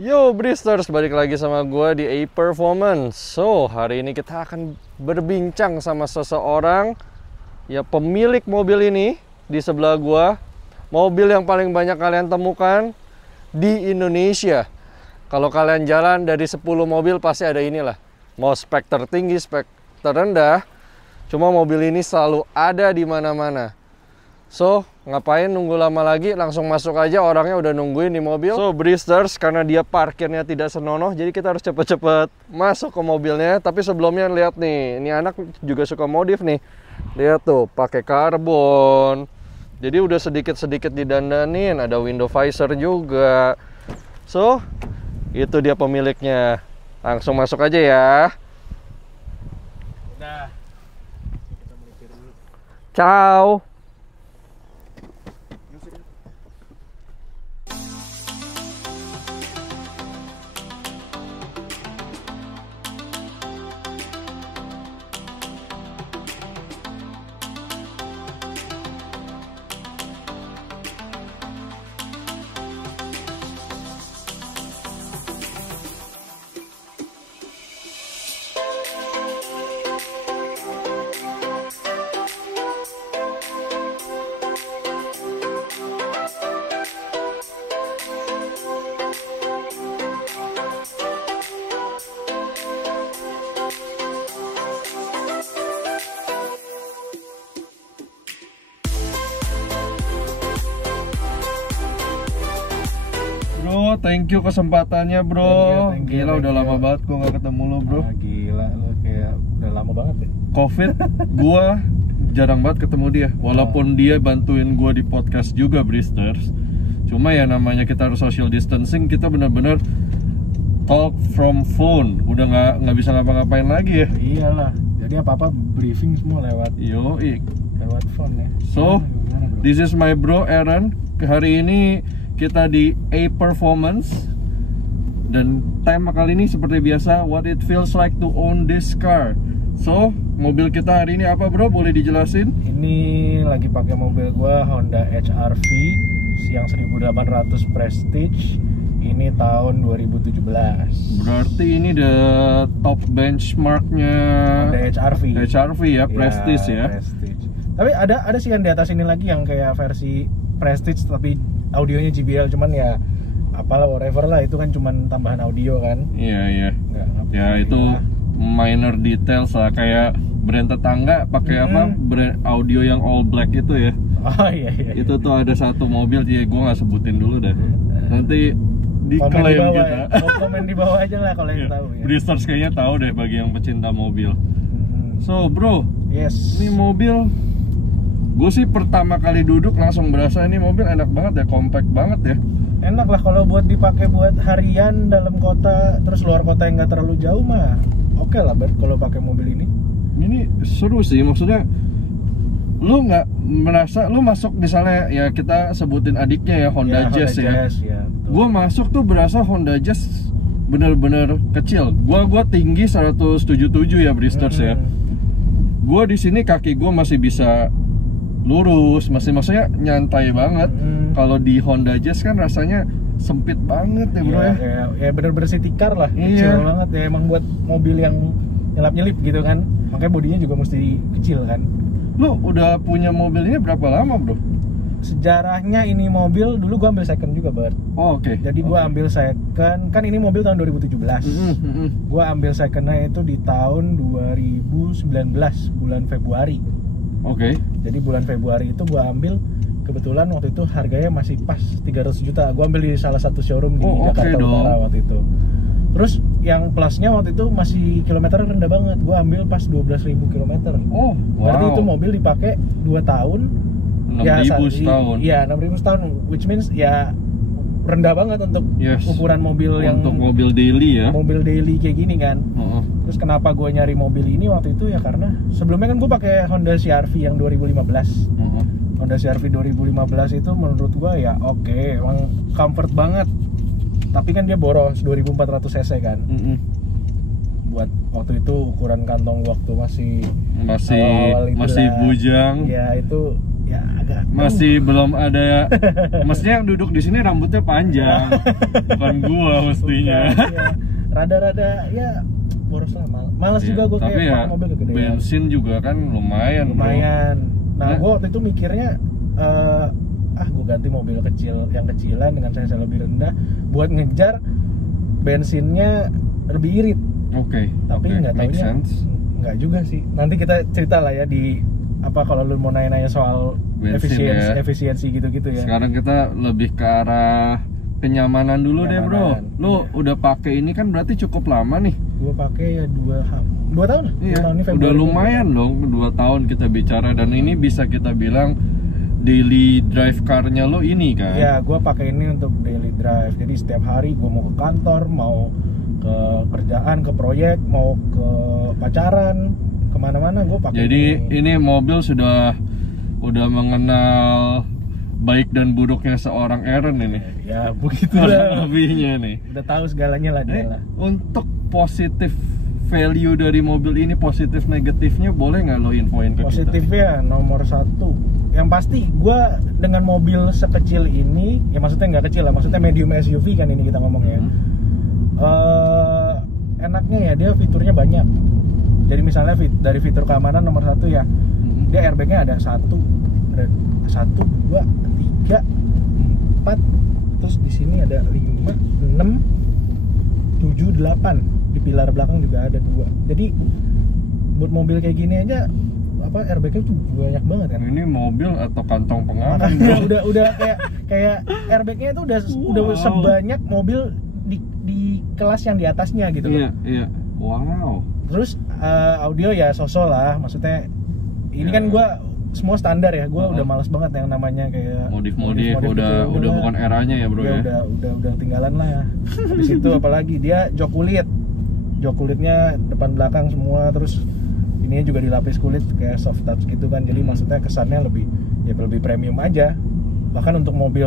Yo Bristers, balik lagi sama gue di A Performance. So, hari ini kita akan berbincang sama seseorang, ya pemilik mobil ini di sebelah gue. Mobil yang paling banyak kalian temukan di Indonesia. Kalau kalian jalan dari 10 mobil pasti ada inilah. Mau spek tertinggi, spek terendah, cuma mobil ini selalu ada di mana-mana. So, ngapain nunggu lama lagi, langsung masuk aja, orangnya udah nungguin di mobil. So, Bristers, karena dia parkirnya tidak senonoh, jadi kita harus cepet-cepet masuk ke mobilnya. Tapi sebelumnya lihat nih, ini anak juga suka modif nih. Lihat tuh, pakai karbon. Jadi udah sedikit-sedikit didandanin, ada window visor juga. So, itu dia pemiliknya. Langsung masuk aja ya. Udah. Ciao. Bro, thank you kesempatannya bro. Thank you, Gila, udah thank lama you. banget gue gak ketemu lo bro. Gila, lu kayak udah lama banget ya. Covid, gue jarang banget ketemu dia. Walaupun dia bantuin gue di podcast juga, Bristers. Cuma ya namanya kita harus social distancing, kita bener-bener talk from phone. Udah nggak bisa ngapa-ngapain lagi ya. Iyalah, jadi apa-apa briefing semua lewat phone ya. So, Gimana, bro? this is my bro Aaron. Hari ini kita di A Performance. Dan tema kali ini seperti biasa, what it feels like to own this car. So, mobil kita hari ini apa bro? Boleh dijelasin? Ini lagi pakai mobil gua Honda HR-V yang 1800 Prestige. Ini tahun 2017. Berarti ini the top benchmarknya Honda HR-V. HR-V ya, Prestige ya. Prestige. Tapi ada sih yang di atas ini lagi yang kayak versi Prestige tapi audionya JBL, cuman ya apalah whatever lah, itu kan cuman tambahan audio kan. Iya. Nggak Ya itu minor details lah, kayak brand tetangga pakai apa? Brand audio yang all black itu ya. Oh iya. Itu tuh ada satu mobil, ya gue nggak sebutin dulu deh. Nanti Komen di diklaim bawah kita. ya. Komen di bawah aja lah kalau yang tahu ya. Bristers kayaknya tahu deh bagi yang pecinta mobil. So bro, Yes. ini mobil gue sih pertama kali duduk langsung berasa ini mobil enak banget ya, compact banget ya. Enak lah kalau buat dipakai buat harian dalam kota, terus luar kota yang nggak terlalu jauh mah oke lah Bert kalau pakai mobil ini. Ini seru sih, maksudnya lu nggak merasa lu masuk misalnya ya kita sebutin adiknya ya Honda Jazz ya. Gue masuk tuh berasa Honda Jazz bener-bener kecil. Gua tinggi 177 ya Bristers ya. Gue di sini kaki gue masih bisa lurus, masih maksudnya nyantai banget. Kalau di Honda Jazz kan rasanya sempit banget ya bro ya. Ya bener-bener city car lah, Iya. kecil banget ya, emang buat mobil yang nyelap-nyelip gitu kan. Makanya bodinya juga mesti kecil kan. Lu udah punya mobil ini berapa lama bro? Sejarahnya ini mobil dulu gua ambil second juga Bert. Oh, oke. Jadi gua ambil second, kan ini mobil tahun 2017. Gua ambil secondnya itu di tahun 2019 bulan Februari. Oke. Jadi bulan Februari itu gua ambil, kebetulan waktu itu harganya masih pas 300 juta. Gua ambil di salah satu showroom di Jakarta Utara waktu itu. Terus yang plusnya waktu itu masih kilometernya rendah banget. Gua ambil pas 12.000 km. Oh, wow. Berarti itu mobil dipakai 2 tahun. 6.000 setahun. Iya, 6.000 setahun, which means ya rendah banget untuk ukuran mobil yang untuk mobil daily ya. Mobil daily kayak gini kan. Terus kenapa gue nyari mobil ini waktu itu ya karena sebelumnya kan gue pakai Honda CR-V yang 2015. Honda CR-V 2015 itu menurut gue ya oke, emang comfort banget. Tapi kan dia boros 2400 cc kan. Buat waktu itu ukuran kantong waktu masih masih awal-awal masih itulah. bujang. Ya itu ya agak masih belum ada. Mestinya yang duduk di sini rambutnya panjang, bukan gua mestinya. Bukan, ya. Rada-rada ya boros lah, males juga gue Tapi kayak ya mobil kegedean. bensin juga kan lumayan. Bro. Nah gue waktu itu mikirnya gue ganti mobil kecil, yang kecilan dengan cc lebih rendah buat ngejar bensinnya lebih irit. Oke. Tapi nggak taunya nggak juga sih. Nanti kita cerita lah ya di apa kalau lu mau nanya-nanya soal bensin, efisiensi gitu-gitu ya. Sekarang kita lebih ke arah kenyamanan dulu deh bro. Lu udah pakai ini kan berarti cukup lama nih. Gua pakai ya 2 tahun lah. Iya. 2 tahun ini Udah lumayan dong 2 tahun kita bicara, dan ini bisa kita bilang daily drive car-nya lo ini kan? Iya, gua pakai ini untuk daily drive. Jadi setiap hari gua mau ke kantor, mau ke kerjaan, ke proyek, mau ke pacaran, kemana-mana gua pakai. Jadi ini mobil udah mengenal baik dan buruknya seorang Aaron ini. Ya begitu lah. Lebihnya nih. Udah tahu segalanya lah dia lah. Untuk positif value dari mobil ini, positif negatifnya boleh nggak lo infoin ke kita? Positifnya nomor 1, yang pasti gue dengan mobil sekecil ini, ya maksudnya nggak kecil lah, maksudnya medium SUV kan ini kita ngomongnya. Enaknya ya dia fiturnya banyak. Jadi misalnya dari fitur keamanan nomor 1 ya, dia airbagnya ada 1, 2, 3, 4, terus di sini ada 5, 6, 7, 8. Di pilar belakang juga ada 2. Jadi buat mobil kayak gini aja airbagnya tuh banyak banget kan. Ini mobil atau kantong pengaman? udah kayak airbagnya itu udah sebanyak mobil di kelas yang di atasnya gitu. Iya. Wow. Terus audio ya sosok lah, maksudnya ini kan gua semua standar ya, gue udah males banget yang namanya kayak modif udah bukan eranya ya bro ya. Udah tinggalan lah. Habis itu apalagi dia jok kulitnya depan belakang semua, terus ini juga dilapis kulit kayak soft touch gitu kan, jadi maksudnya kesannya lebih premium aja. Bahkan untuk mobil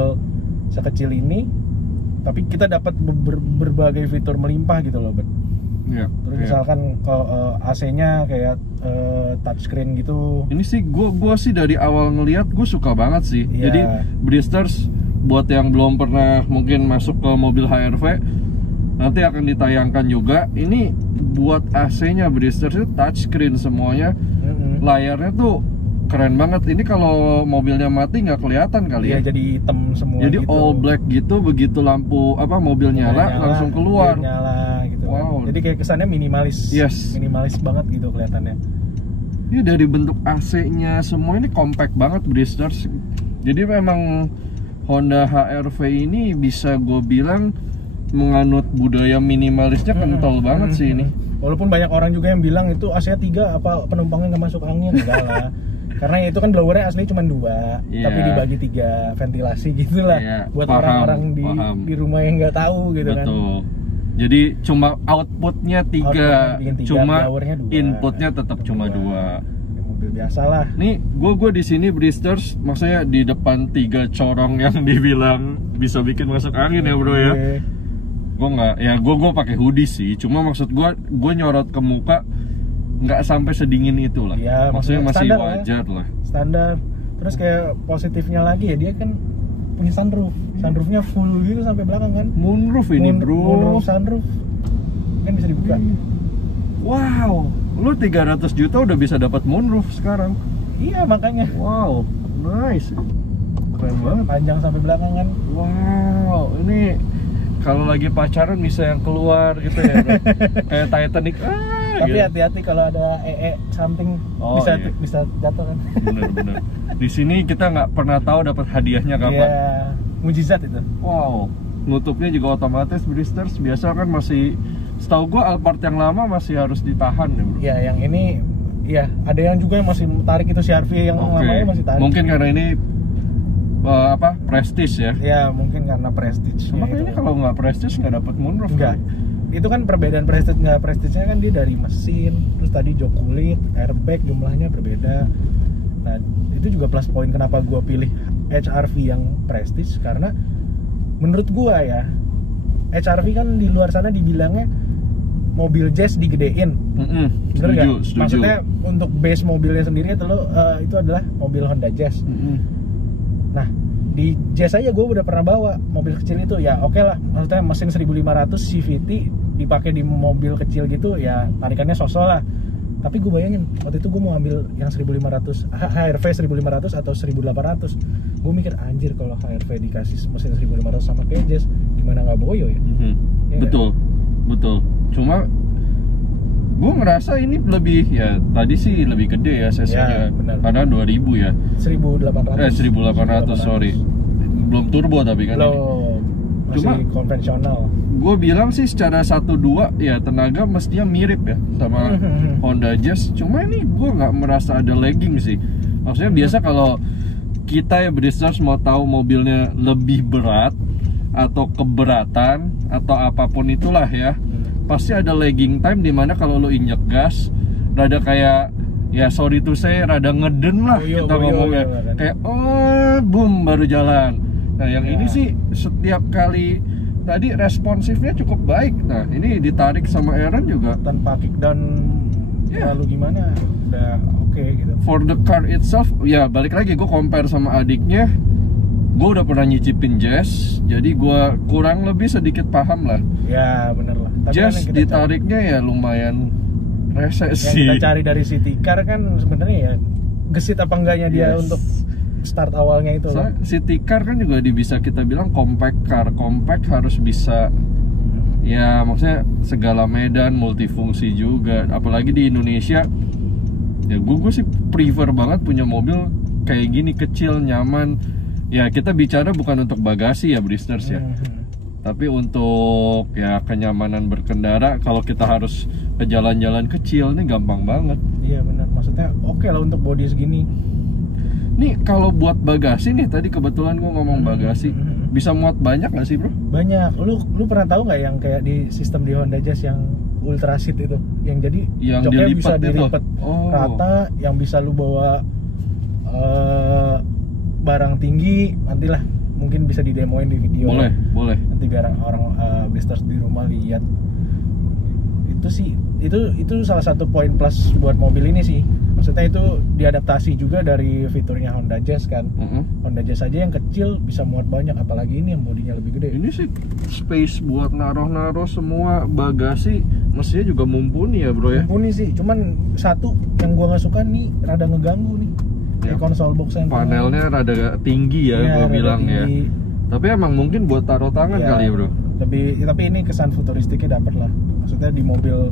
sekecil ini, tapi kita dapat berbagai fitur melimpah gitu loh, Ben. Iya. Terus misalkan kalau AC-nya kayak touchscreen gitu. Ini sih gue sih dari awal ngelihat gue suka banget sih. Iya. Jadi Bristers buat yang belum pernah mungkin masuk ke mobil HR-V, nanti akan ditayangkan juga. Ini buat AC-nya Bristers itu touchscreen semuanya. Layarnya tuh keren banget. Ini kalau mobilnya mati nggak kelihatan kali ya. Jadi hitam semua. Jadi gitu. all black gitu, begitu lampu mobil nyala langsung keluar. Nyala gitu. Wow. Jadi kayak kesannya minimalis. Yes. Minimalis banget gitu kelihatannya. Ini dari bentuk AC-nya semua ini compact banget Bristers. Jadi memang Honda HR-V ini bisa gue bilang menganut budaya minimalisnya kental banget sih ini. Walaupun banyak orang juga yang bilang itu AC-nya 3 apa penumpangnya nggak masuk angin, enggak lah. Karena itu kan blowernya asli cuma 2, tapi dibagi 3 ventilasi gitulah. Buat orang-orang di rumah yang nggak tahu gitu. Betul. Kan. Jadi cuma outputnya 3, cuma inputnya tetap cuma 2. Mobil biasa lah. Nih, gue di sini Bristers, maksudnya di depan 3 corong yang dibilang bisa bikin masuk angin ya bro ya. Gue nggak, ya gue pakai hoodie sih. Cuma maksud gue nyorot ke muka nggak sampai sedingin itu lah. Ya, maksudnya masih wajar lah. Standar. Terus kayak positifnya lagi ya, dia kan punya sunroofnya full gitu sampai belakang kan. Moonroof ini bro. Moonroof, sunroof kan bisa dibuka. Wow, lu 300 juta udah bisa dapat moonroof sekarang. Iya makanya. Wow, nice. Keren banget. Panjang sampai belakang kan. Wow, ini kalau lagi pacaran bisa yang keluar gitu ya. Kayak Titanic. Tapi gitu. hati-hati kalau ada something bisa jatuh kan. Bener. Di sini kita nggak pernah tahu dapat hadiahnya kapan. Iya, mujizat itu. Wow, nutupnya juga otomatis Bristers. Biasa kan masih, setahu gua Alphard yang lama masih harus ditahan ya bro. Iya, yang ini, ya ada yang juga yang masih tarik itu CR-V yang lamanya masih tarik. Mungkin karena ini prestige ya. Ya mungkin karena prestige. Makanya gitu. Kalau nggak prestige nggak dapat moonroof. Enggak. Itu kan perbedaan prestige nggak prestige-nya kan dia dari mesin, terus tadi jok kulit, airbag jumlahnya berbeda. Nah itu juga plus poin kenapa gua pilih HR-V yang prestige, karena menurut gua ya HR-V kan di luar sana dibilangnya mobil jazz digedein. Bener nggak? Setuju. Maksudnya untuk base mobilnya sendiri itu adalah mobil Honda Jazz. Nah, di Jazz aja gue udah pernah bawa mobil kecil itu, ya oke lah. Maksudnya mesin 1500 CVT dipakai di mobil kecil gitu, ya tarikannya sosok lah. Tapi gue bayangin waktu itu gue mau ambil yang 1500 HRV 1500 atau 1800. Gue mikir anjir kalau HRV dikasih mesin 1500 sama kayak Jazz, gimana nggak boyo ya? Ya betul. Cuma gue ngerasa ini lebih, ya tadi sih lebih gede ya cc-nya, karena 2000 ya. 1800 sorry. Belum turbo tapi kan ini. Masih Cuma konvensional. Gue bilang sih secara 1.2 ya tenaga mestinya mirip ya sama Honda Jazz. Cuma ini gue nggak merasa ada lagging sih. Maksudnya biasa kalau kita ya Bristers mau tahu mobilnya lebih berat atau keberatan atau apapun itulah ya, pasti ada lagging time dimana kalau lo injek gas rada kayak, ya sorry to say, rada ngeden lah kita ngomongnya. Kayak boom baru jalan. Nah yang ini sih setiap kali tadi responsifnya cukup baik. Nah ini ditarik sama Aaron juga tanpa kickdown lalu gimana, udah oke gitu. For the car itself, ya balik lagi gue compare sama adiknya. Gue udah pernah nyicipin Jazz, jadi gue kurang lebih sedikit paham lah. Ya bener lah. Tapi Jazz kan ditariknya ya lumayan rese sih. Yang kita cari dari city car kan sebenarnya ya gesit apa enggaknya dia untuk start awalnya itu. So, city car kan juga bisa kita bilang compact car. Compact harus bisa, ya maksudnya segala medan, multifungsi juga. Apalagi di Indonesia, ya gue sih prefer banget punya mobil kayak gini, kecil, nyaman. Ya kita bicara bukan untuk bagasi ya Bristers ya, tapi untuk ya kenyamanan berkendara. Kalau kita harus ke jalan-jalan kecil ini gampang banget. Iya benar, maksudnya oke lah untuk body segini. Nih kalau buat bagasi nih, tadi kebetulan gue ngomong bagasi, bisa muat banyak nggak sih bro? Banyak. Lu pernah tahu nggak yang kayak di sistem di Honda Jazz yang Ultra Seat itu, yang jadi yang joknya dilipat bisa dilipat rata, yang bisa lu bawa barang tinggi, nantilah mungkin bisa didemoin di video. Boleh. Nanti biar orang Blisters di rumah lihat. Itu sih, itu salah satu poin plus buat mobil ini sih. Maksudnya itu diadaptasi juga dari fiturnya Honda Jazz kan. Honda Jazz aja yang kecil bisa muat banyak, apalagi ini yang bodinya lebih gede. Ini sih space buat naruh semua bagasi mestinya juga mumpuni ya bro ya. Mumpuni sih, cuman satu yang gua nggak suka nih, rada ngeganggu nih. Kayak konsol box yang panelnya rada tinggi ya, gue bilang tinggi. Ya. Tapi emang mungkin buat taruh tangan kali ya bro. Tapi ini kesan futuristiknya dapet lah. Maksudnya di mobil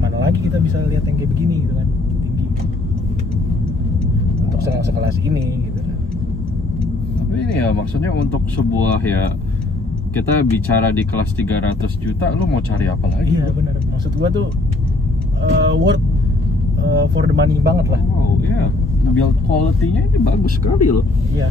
mana lagi kita bisa lihat yang kayak begini gitu kan, tinggi. Untuk sedang sekelas ini gitu kan. Tapi ini ya maksudnya untuk sebuah, ya kita bicara di kelas 300 juta, lu mau cari apa lagi? Iya benar. Maksud gua tuh worth for the money banget lah. Oh iya. Build quality-nya ini bagus sekali loh. Iya.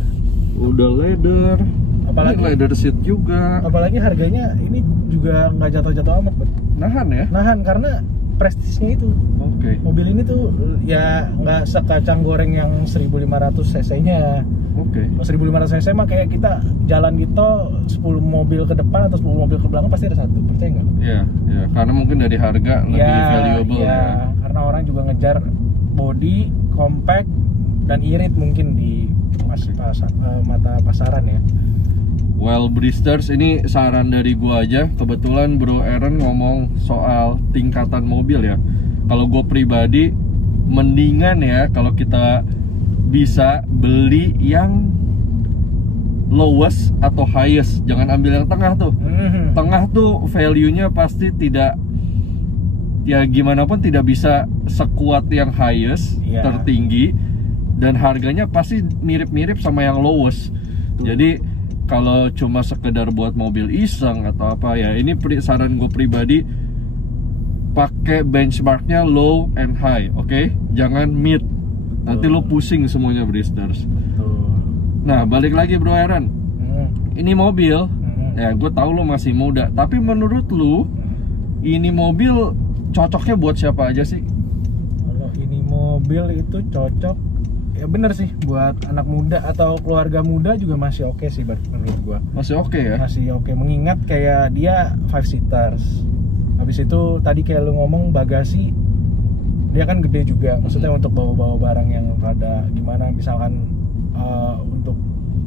Udah leather, apalagi ini leather seat juga. Apalagi harganya ini juga nggak jatuh-jatuh amat, Bro. Nahan ya? Nahan karena prestisnya itu. Oke. Mobil ini tuh ya nggak sekacang goreng yang 1500 cc-nya. Oke. 1500 cc mah kayak kita jalan di tol 10 mobil ke depan atau 10 mobil ke belakang pasti ada satu, percaya nggak? Iya, ya karena mungkin dari harga lebih valuable ya. Karena orang juga ngejar body, compact, dan irit mungkin di mata pasaran ya. Well Bristers, ini saran dari gua aja. Kebetulan Bro Aaron ngomong soal tingkatan mobil ya. Kalau gue pribadi mendingan ya kalau kita bisa beli yang lowest atau highest, jangan ambil yang tengah tuh. Tengah tuh value-nya pasti tidak, ya gimana pun tidak bisa sekuat yang highest, tertinggi, dan harganya pasti mirip-mirip sama yang lowest. Jadi kalau cuma sekedar buat mobil iseng atau apa ya, ini saran gue pribadi, pakai benchmarknya low and high, oke? Jangan mid, nanti lo pusing semuanya Bristers. Nah balik lagi Bro Aaron, ini mobil, ya gue tahu lo masih muda, tapi menurut lo ini mobil cocoknya buat siapa aja sih? Kalau ini mobil itu cocok, ya bener sih, buat anak muda atau keluarga muda juga masih oke sih menurut gua. Masih oke ya? Masih oke, mengingat kayak dia 5 seaters. Habis itu tadi kayak lu ngomong bagasi, dia kan gede juga, maksudnya untuk bawa-bawa barang yang rada gimana, misalkan untuk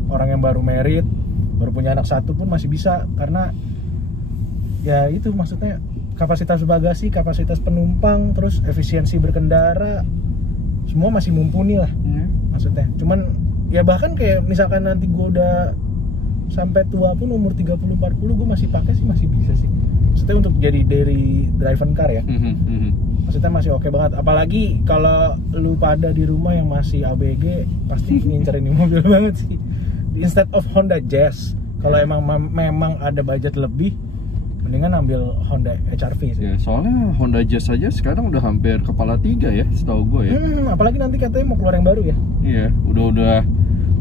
orang yang baru married, baru punya anak satu pun masih bisa, karena ya itu maksudnya kapasitas bagasi, kapasitas penumpang, terus efisiensi berkendara, semua masih mumpuni lah. Maksudnya cuman ya bahkan kayak misalkan nanti gue udah sampai tua pun umur 30-40 gue masih pakai sih, masih bisa sih. Maksudnya untuk jadi dari driven car ya, maksudnya masih oke banget. Apalagi kalau lu pada di rumah yang masih ABG pasti ngincerin ini mobil banget sih. Instead of Honda Jazz, kalau emang memang ada budget lebih, mendingan ambil Honda HR-V sih. Ya, soalnya Honda Jazz aja sekarang udah hampir kepala 3 ya, setahu gue ya. Apalagi nanti katanya mau keluar yang baru ya. Iya, udah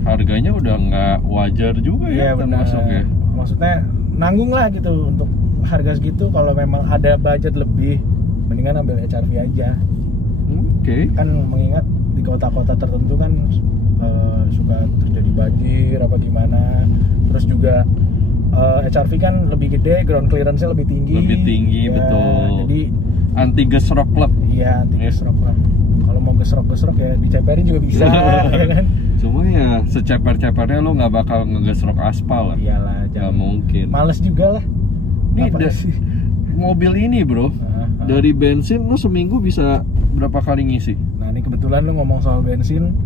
harganya udah nggak wajar juga ya, termasuk ya. Maksudnya nanggung lah gitu untuk harga segitu. Kalau memang ada budget lebih, mendingan ambil HR-V aja. Oke. Kan mengingat di kota-kota tertentu kan suka terjadi banjir apa gimana. Terus juga HR-V kan lebih gede, ground clearance-nya lebih tinggi. Lebih tinggi, ya, betul. Jadi anti gesrok lah. Iya, anti gesrok lah. Kalau mau gesrok-gesrok ya diceperin juga bisa, ya kan? Cuma ya seceper-cepernya lo nggak bakal ngegesrok aspal lah. Iyalah, nggak mungkin. Males juga lah. Nih mobil ini bro, dari bensin lo seminggu bisa berapa kali ngisi? Nah ini kebetulan lo ngomong soal bensin,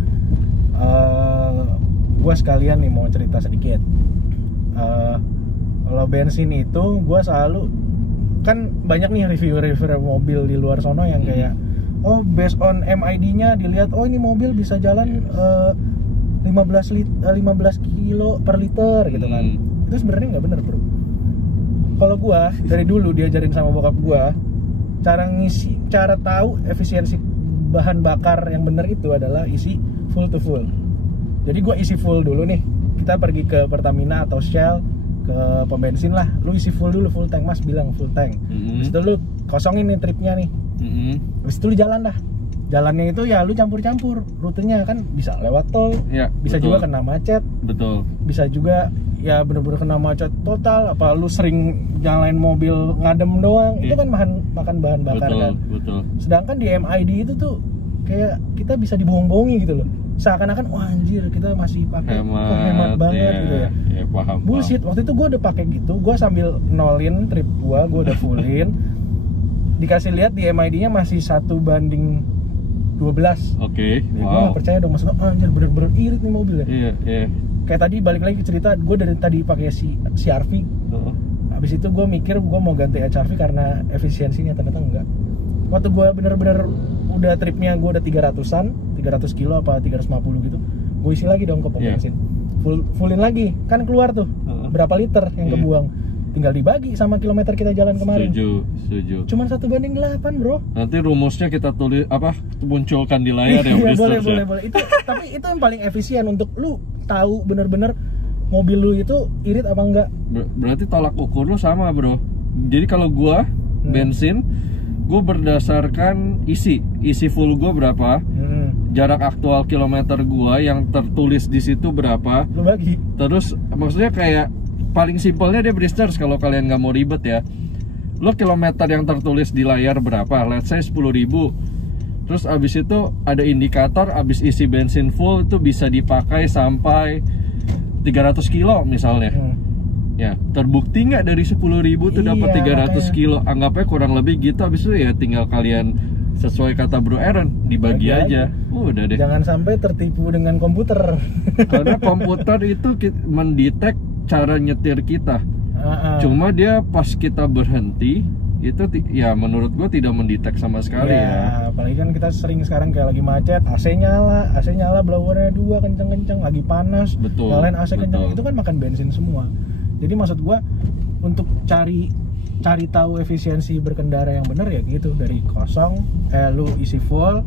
gue sekalian nih mau cerita sedikit. Kalau bensin itu gue selalu, kan banyak nih review-review mobil di luar sono yang kayak based on MID-nya dilihat, ini mobil bisa jalan 15 kilo per liter gitu kan. Itu sebenarnya nggak bener bro. Kalau gua dari dulu diajarin sama bokap gua, cara tahu efisiensi bahan bakar yang bener itu adalah isi full to full. Jadi gua isi full dulu nih. Kita pergi ke Pertamina atau Shell, ke pom bensin lah. Lu isi full dulu, full tank, Mas bilang full tank. Terus lu kosongin nih tripnya nih. Habis itu lu jalan dah. Jalannya itu ya lu campur-campur rutenya, kan bisa lewat tol, ya, bisa betul. juga kena macet, betul. Bisa juga ya bener-bener kena macet total. Apa lu sering nyalain mobil ngadem doang, itu kan makan bahan bakar, betul, kan. Betul. Sedangkan di MID itu tuh kayak kita bisa dibohong-bohongi gitu loh. Seakan-akan wah anjir kita masih pakai hemat banget gitu ya. Ya paham. Bullshit. Waktu itu gue udah pakai gitu, gue sambil nolin trip gue udah fullin. Dikasih lihat di MID-nya masih 1:12. Oke. Gue gak percaya dong, maksudnya anjir bener-bener irit nih mobil ya. Iya. Kayak tadi balik lagi ke cerita, gue dari tadi pakai CR-V. Habis itu gue mikir gue mau ganti HR-V karena efisiensinya, ternyata enggak. Waktu gue bener-bener udah tripnya gue udah 300 kilo apa 350 gitu, gue isi lagi dong ke pom bensin. Fullin lagi, kan keluar tuh berapa liter yang kebuang. Tinggal dibagi sama kilometer kita jalan kemarin. Setuju. Cuman 1:8 bro. Nanti rumusnya kita tulis munculkan di layar ya. Boleh. Tapi itu yang paling efisien untuk lu tahu bener-bener mobil lu itu irit apa enggak. Berarti tolak ukur lu sama bro. Jadi kalau gua bensin, gua berdasarkan isi full gua berapa, jarak aktual kilometer gua yang tertulis di situ berapa. Lu bagi. Terus maksudnya kayak paling simpelnya dia bridgesters kalau kalian nggak mau ribet ya. Lo kilometer yang tertulis di layar berapa? Let's say 10.000. Terus abis itu ada indikator abis isi bensin full itu bisa dipakai sampai 300 kilo misalnya. Ya, terbukti nggak dari 10.000 tuh dapat 300 kilo? Anggapnya kurang lebih gitu. Abis itu ya tinggal kalian sesuai kata Bro Aaron dibagi aja. Udah deh. Jangan sampai tertipu dengan komputer. Karena komputer itu mendetek cara nyetir kita. Cuma dia pas kita berhenti itu ya menurut gua tidak mendetek sama sekali ya. Apalagi kan kita sering sekarang kayak lagi macet, AC nyala, blowernya 2 kenceng-kenceng, lagi panas, nyalain AC kenceng, itu kan makan bensin semua. Jadi maksud gua untuk cari tahu efisiensi berkendara yang benar ya gitu, dari kosong lu isi full,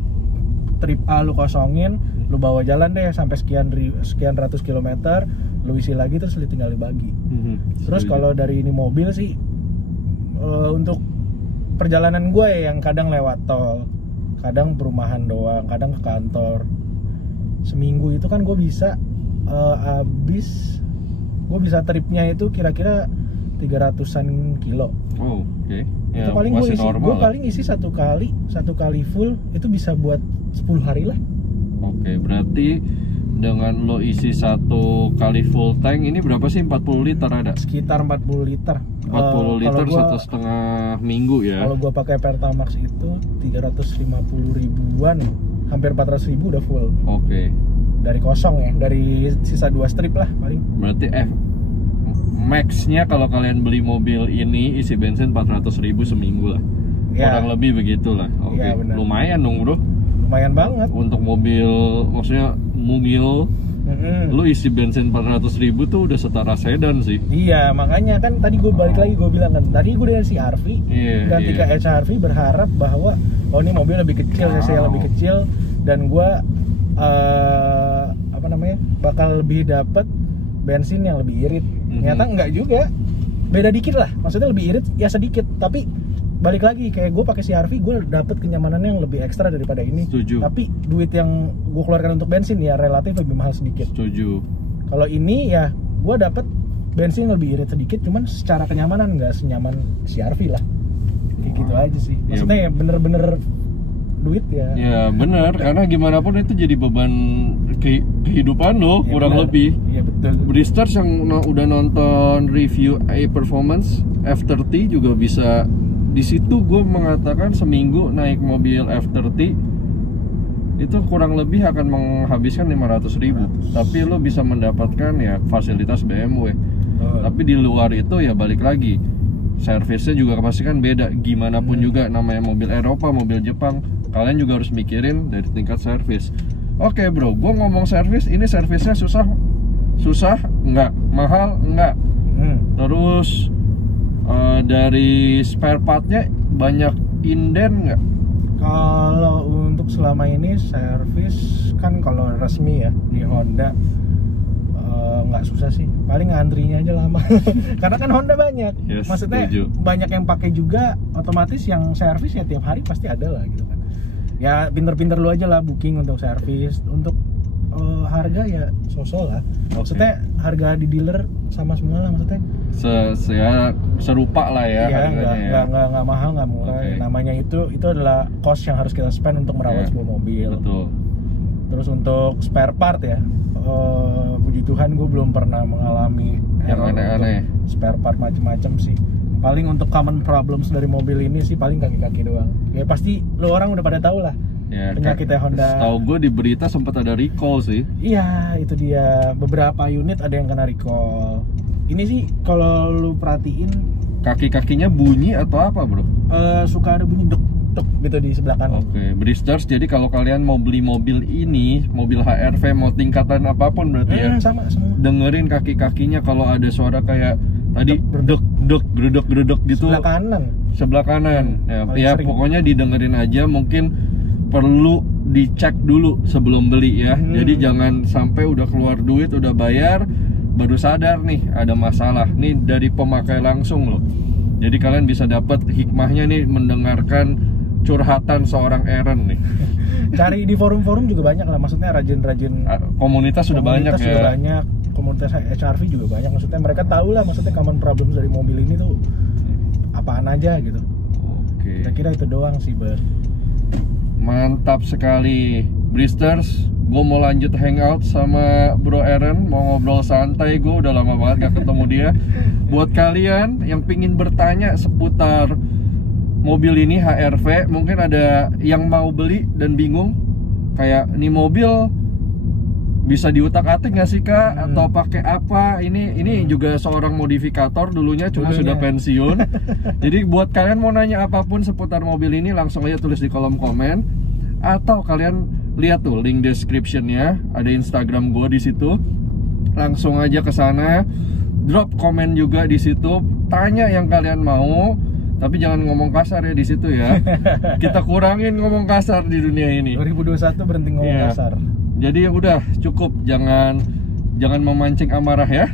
trip A lu kosongin, lu bawa jalan deh sampai sekian ratus kilometer, lu isi lagi terus lu tinggal dibagi. Terus kalau dari ini mobil sih untuk perjalanan gue ya yang kadang lewat tol, kadang perumahan doang, kadang ke kantor, seminggu itu kan gue bisa gue bisa tripnya itu kira-kira 300-an kilo. Oh, oke. Ya, Itu paling masih normal lah. paling isi satu kali full itu bisa buat 10 hari lah. Oke, berarti dengan lo isi satu kali full tank ini berapa sih? 40 liter ada? Sekitar 40 liter. 40 liter Kalau 1,5 minggu ya. Kalau gua pakai Pertamax itu 350 ribuan, hampir 400 ribu udah full. Oke. Dari kosong ya, dari sisa 2 strip lah paling. Berarti max-nya kalau kalian beli mobil ini isi bensin 400 ribu seminggu lah. Ya. Kurang lebih begitulah. Oke. Ya, benar. Lumayan dong, Bro. Lumayan banget. Untuk mobil, maksudnya mungil, lu isi bensin 400 ribu tuh udah setara sedan sih. Iya, makanya kan tadi gue balik lagi gue bilang kan, tadi gue dari CR-V ganti ke HR-V berharap bahwa oh ini mobil lebih kecil, CC lebih kecil, dan gue bakal lebih dapet bensin yang lebih irit. Ternyata enggak juga, beda dikit lah, maksudnya lebih irit ya sedikit, tapi balik lagi kayak gue pakai CR-V gue dapet kenyamanan yang lebih ekstra daripada ini. Setuju. Tapi duit yang gue keluarkan untuk bensin ya relatif lebih mahal sedikit. Setuju. Kalau ini ya gue dapet bensin lebih irit sedikit, cuman secara kenyamanan nggak senyaman CR-V lah. Kayak gitu aja sih. Maksudnya ya bener-bener duit ya. Ya bener, karena gimana pun itu jadi beban kehidupan lo, Ya, kurang bener. lebih. Iya betul. Bristers yang udah nonton review A-Performance F30 juga bisa. Di situ gue mengatakan seminggu naik mobil F30 itu kurang lebih akan menghabiskan 500 ribu. Tapi lo bisa mendapatkan ya fasilitas BMW. Tapi di luar itu ya balik lagi, servisnya juga pasti kan beda. Gimana pun juga namanya mobil Eropa, mobil Jepang, kalian juga harus mikirin dari tingkat servis. Oke bro, gue ngomong servis, ini servisnya susah enggak, mahal enggak. Terus dari spare partnya banyak inden nggak? Kalau untuk selama ini servis kan kalau resmi ya di Honda nggak susah sih, paling ngantrinya aja lama. Karena kan Honda banyak, Yes, maksudnya setuju. banyak yang pakai juga, otomatis yang servis ya tiap hari pasti ada lah gitu kan. Ya pinter-pinter lu aja lah booking untuk servis. Untuk harga ya sosok lah, maksudnya harga di dealer sama semua lah, maksudnya serupa lah ya, iya, harganya nggak mahal, nggak murah. Oke. Namanya itu adalah cost yang harus kita spend untuk merawat sebuah mobil. Betul. Terus untuk spare part ya, puji Tuhan gue belum pernah mengalami Yang error aneh-aneh. untuk spare part macem-macem sih. Paling untuk common problems dari mobil ini sih paling kaki-kaki doang. Ya pasti lo orang udah pada tahu lah Ya, penyakitnya Honda. Tahu gue di berita sempat ada recall sih. Iya, itu dia, beberapa unit ada yang kena recall. Ini sih kalau lu perhatiin Kaki-kakinya bunyi atau apa bro? suka ada bunyi dek gitu di sebelah kanan. Oke, Bristers. Jadi kalau kalian mau beli mobil ini, mobil HR-V mau tingkatan apapun berarti ya, Sama semua. dengerin kaki-kakinya kalau ada suara kayak tadi gredek gitu Sebelah sebelah kanan. kanan. Paling Ya sering. pokoknya didengerin aja, mungkin perlu dicek dulu sebelum beli ya. Jadi jangan sampai udah keluar duit, udah bayar, baru sadar nih ada masalah. Nih dari pemakai langsung loh. Jadi kalian bisa dapat hikmahnya nih mendengarkan curhatan seorang Aaron nih. Cari di forum-forum juga banyak lah, maksudnya rajin-rajin. Komunitas sudah banyak Komunitas ya. juga banyak, komunitas HR-V juga banyak. Maksudnya mereka tahu lah, maksudnya common problems dari mobil ini tuh apaan aja gitu. Oke. Kira-kira itu doang sih, Ber. Mantap sekali, Bristers. Gue mau lanjut hangout sama Bro Aaron, mau ngobrol santai. Gue udah lama banget gak ketemu dia. Buat kalian yang pingin bertanya seputar mobil ini HR-V, mungkin ada yang mau beli dan bingung, kayak ini mobil bisa diutak-atik nggak sih kak, atau pakai apa? Ini juga seorang modifikator dulunya, cuma sudah pensiun. Jadi buat kalian mau nanya apapun seputar mobil ini, langsung aja tulis di kolom komen, atau kalian lihat tuh link descriptionnya, ada Instagram gue di situ. Langsung aja ke sana, drop komen juga di situ, tanya yang kalian mau. Tapi jangan ngomong kasar ya di situ ya. Kita kurangin ngomong kasar di dunia ini. 2021 berhenti ngomong kasar. Jadi udah cukup, jangan memancing amarah ya.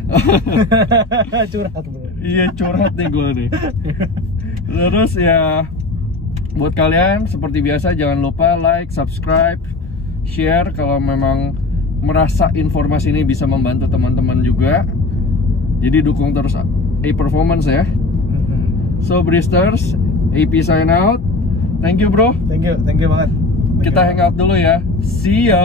Curhat bro. Iya curhat nih gue nih. Terus ya buat kalian seperti biasa jangan lupa like, subscribe, share kalau memang merasa informasi ini bisa membantu teman-teman juga. Jadi dukung terus A-Performance ya. So Bristers, AP sign out. Thank you bro. Thank you banget. Kita hangout dulu ya. See ya.